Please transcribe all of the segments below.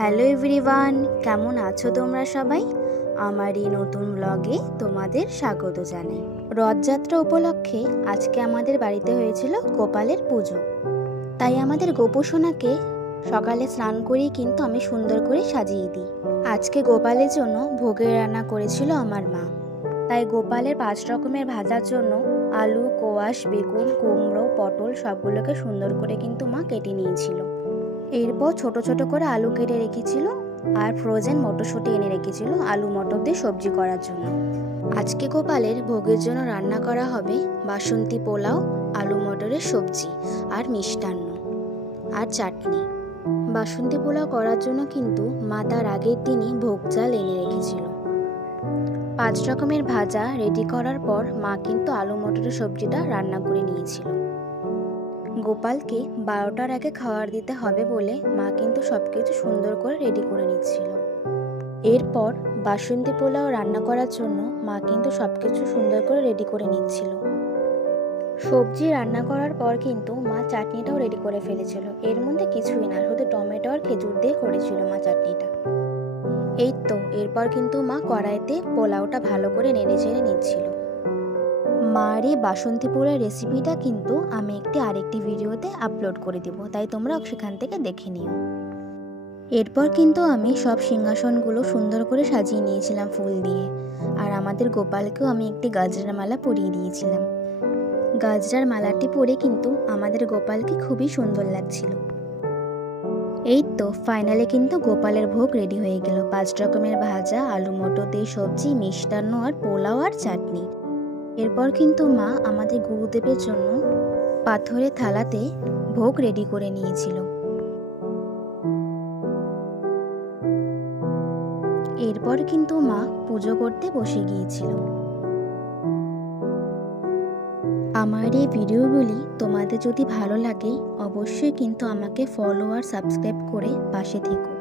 Hello everyone, কেমন আছো তোমরা সবাই? আমার এই নতুন ব্লগে তোমাদের স্বাগত জানাই। রথযাত্রা উপলক্ষে আজকে আমাদের বাড়িতে হয়েছিল গোপালের পুজো। তাই আমাদের গোপোষণাকে সকালে স্নান করিয়ে কিন্তু আমি সুন্দর করে সাজিয়ে দিই। আজকে গোপালের জন্য ভোগের রান্না করেছিল আমার মা। তাই গোপালের 5 রকমের ভাজার জন্য আলু, কোয়াশ, বেগুন, কুমড়ো, পটল সবগুলোকে সুন্দর করে কিন্তু মা কেটে নিয়েছিল। এরপর ছোট ছোট করে আলু কেটে রেখেছিল আর ফ্রোজেন মটরশুঁটি এনে রেখেছিল আলু মটর দিয়ে সবজি করার জন্য। আজকে গোপালের ভোগের জন্য রান্না করা হবে বাসন্তী পোলাও, আলু মটরের সবজি আর মিষ্টান্ন আর চাটনি। বাসন্তী পোলাও করার জন্য কিন্তু মা তার আগের দিনই ভোগ চাল এনে রেখেছিল। 5 রকমের ভাজা রেডি করার পর মা কিন্তু আলু মটরের সবজিটা রান্না করে নিয়েছিল। গোপালকে 12টার আগে খাবার দিতে হবে বলে মা কিন্তু সবকিছু সুন্দর করে রেডি করে নিচ্ছিল। এরপর বাসন্তী পোলাও রান্না করার জন্য মা কিন্তু সবকিছু সুন্দর করে রেডি করে নিচ্ছিল। সবজি রান্না করার পর কিন্তু মা চাটনিটাও রেডি করে ফেলেছিল। এর মধ্যে কিছুই না, শুধু টমেটো আর খেজুর দিয়ে করেছিল মা চাটনিটা। এই তো এরপর কিন্তু মা কড়াইতে পোলাওটা ভালো করে নেড়ে চেড়ে নিচ্ছিল। মার এই বাসন্তী পোলাও রেসিপিটা কিন্তু আমি আরেকটি ভিডিওতে আপলোড করে দেব, তাই তোমরা সেখান থেকে দেখে নিও। এরপর কিন্তু আমি সব সিংহাসনগুলো সুন্দর করে সাজিয়ে নিয়েছিলাম ফুল দিয়ে, আর আমাদের গোপালকেও আমি একটি গাজরার মালা পরিয়ে দিয়েছিলাম। গাজরার মালাটি পরে কিন্তু আমাদের গোপালকে খুবই সুন্দর লাগছিল। এই তো ফাইনালে কিন্তু গোপালের ভোগ রেডি হয়ে গেল। 5 রকমের ভাজা, আলু মটর দিয়ে সবজি, মিষ্টান্ন আর পোলাও আর চাটনি। এরপর কিন্তু মা আমাদের গুরুদেবের জন্য পাথরের থালাতে ভোগ রেডি করে নিয়েছিল। এরপর কিন্তু মা পুজো করতে বসে গিয়েছিল। আমার এই ভিডিওগুলি তোমাদের যদি ভালো লাগে অবশ্যই কিন্তু আমাকে ফলো আর সাবস্ক্রাইব করে পাশে থেকো।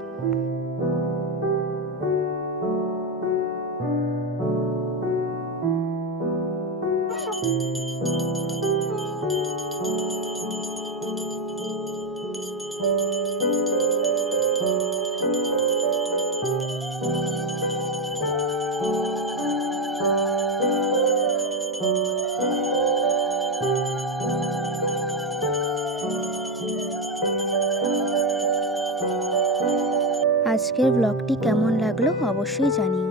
আজকের ব্লগটি কেমন লাগলো অবশ্যই জানিও।